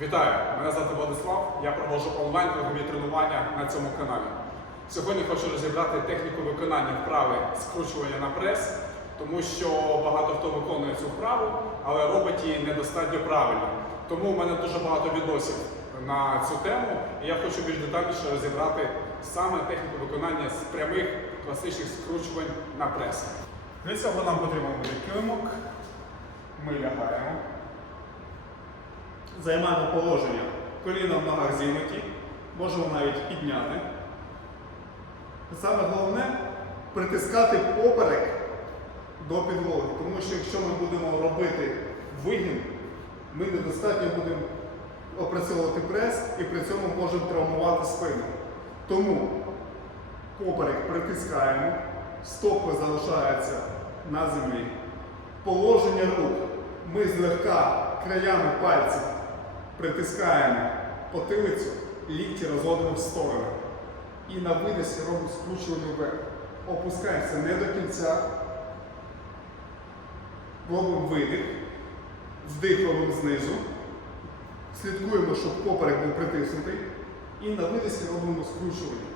Вітаю! Мене звати Владислав. Я проводжу онлайн кругові тренування на цьому каналі. Сьогодні хочу розібрати техніку виконання вправи скручування на прес, тому що багато хто виконує цю вправу, але робить її недостатньо правильно. Тому в мене дуже багато відосів на цю тему, і я хочу більш детальніше розібрати саме техніку виконання з прямих класичних скручувань на прес. Для цього нам потрібен буде килимок. Ми лягаємо. Займаємо положення. Коліна в ногах зігнуті, можемо навіть підняти. Саме головне притискати поперек до підлоги, тому що якщо ми будемо робити вигін, ми недостатньо будемо опрацьовувати прес і при цьому можемо травмувати спину. Тому поперек притискаємо, стопи залишаються на землі. Положення рук ми злегка краями пальців притискаємо потилицю, лікті розводимо в сторони. І на видосі робимо скручування вверх. Опускаємося не до кінця. Робимо видих. Вдих знизу. Слідкуємо, щоб поперек був притиснутий. І на видосі робимо скручування.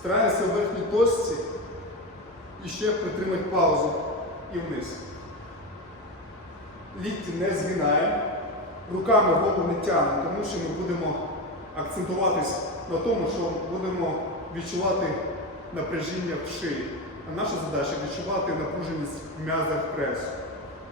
Стараємося в верхній точці і ще притримати паузу і вниз. Лікті не згинаємо, руками голову не тягнемо, тому що ми будемо акцентуватись на тому, що будемо відчувати напряжіння в шиї. А наша задача відчувати напруженість в м'язах пресу.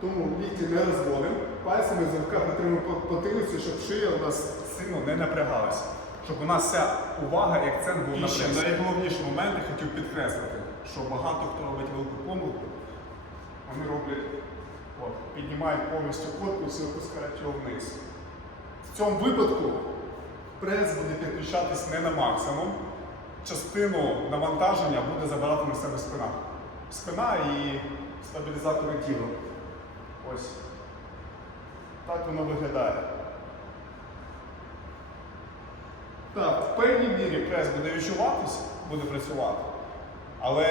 Тому лікті не розводимо, пальцями злегка притримуємо потилицю, щоб шия у нас сильно не напрягалася. Щоб у нас вся увага і акцент був на пресі. найголовніший момент я хотів підкреслити, що багато хто робить велику помилку. Піднімають повністю корпус і опускають його вниз. В цьому випадку прес буде підключатись не на максимум. Частину навантаження буде забирати на себе спина. Спина і стабілізатори тіла. Ось. Так воно виглядає. Так, в певній мірі прес буде відчуватися, буде працювати. Але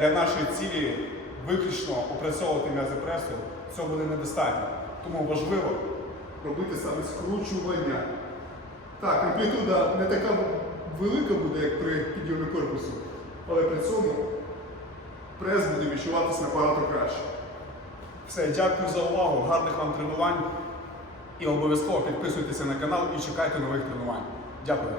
для нашої цілі виключно опрацьовувати м'язи пресу цього буде недостатньо. Тому важливо робити саме скручування. Так, амплітуда не така велика буде, як при підйомі корпусу, але при цьому прес буде відчуватися набагато краще. все. Дякую за увагу, гарних вам тренувань. І обов'язково підписуйтеся на канал і чекайте нових тренувань. Дякую.